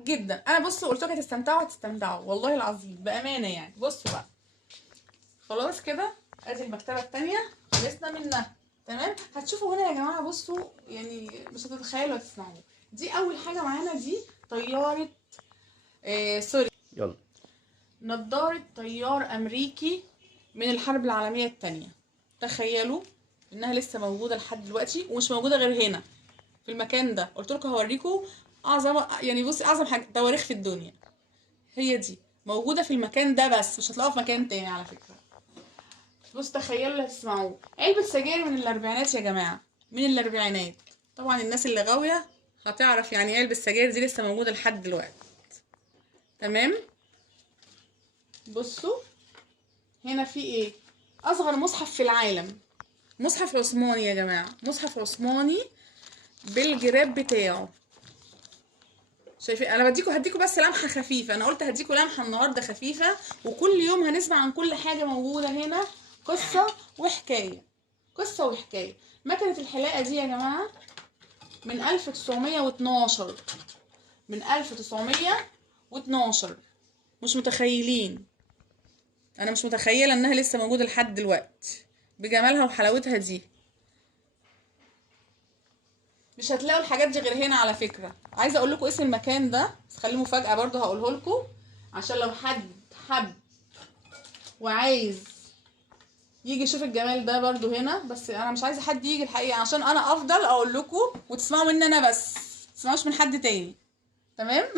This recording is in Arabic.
جدا. انا بصوا قلت لكم هتستمتعوا والله العظيم بامانه يعني. بصوا بقى خلاص كده، ادي المكتبه التانية خلصنا منها. تمام، هتشوفوا هنا يا جماعه. بصوا يعني مش هتتخيلوا هتسمعوا. دي اول حاجه معانا، دي طياره سوري، يلا. نظاره طيار امريكي من الحرب العالميه التانية. تخيلوا انها لسه موجوده لحد دلوقتي، ومش موجوده غير هنا في المكان ده. قلت لكم هوريكم اعظم، يعني بصي اعظم حاجه تواريخ في الدنيا هي دي موجوده في المكان ده، بس مش هتلاقوها في مكان تاني على فكره. بص تخيلوا اللي هتسمعوه. علبه سجاير من الاربعينات يا جماعه، من الاربعينات. طبعا الناس اللي غاويه هتعرف يعني ايه علبه السجاير دي لسه موجوده لحد دلوقتي. تمام، بصوا هنا في ايه؟ اصغر مصحف في العالم، مصحف عثماني يا جماعه، مصحف عثماني بالجراب بتاعه. شايفين؟ انا هديكوا بس لمحه خفيفه. انا قلت هديكوا لمحه النهارده خفيفه، وكل يوم هنسمع عن كل حاجه موجوده هنا، قصه وحكايه، قصه وحكايه. مكنه الحلاقه دي يا جماعه من 1912، من 1912. مش متخيلين، انا مش متخيله انها لسه موجوده لحد دلوقتي بجمالها وحلاوتها دي. مش هتلاقوا الحاجات دي غير هنا على فكره. عايزه اقول لكم اسم المكان ده، بس خليه مفاجاه برضه هقوله لكم، عشان لو حد حب وعايز يجي يشوف الجمال ده برضه هنا. بس انا مش عايزه حد يجي الحقيقه، عشان انا افضل اقول لكم وتسمعوا مني انا بس، ما تسمعوش من حد تاني. تمام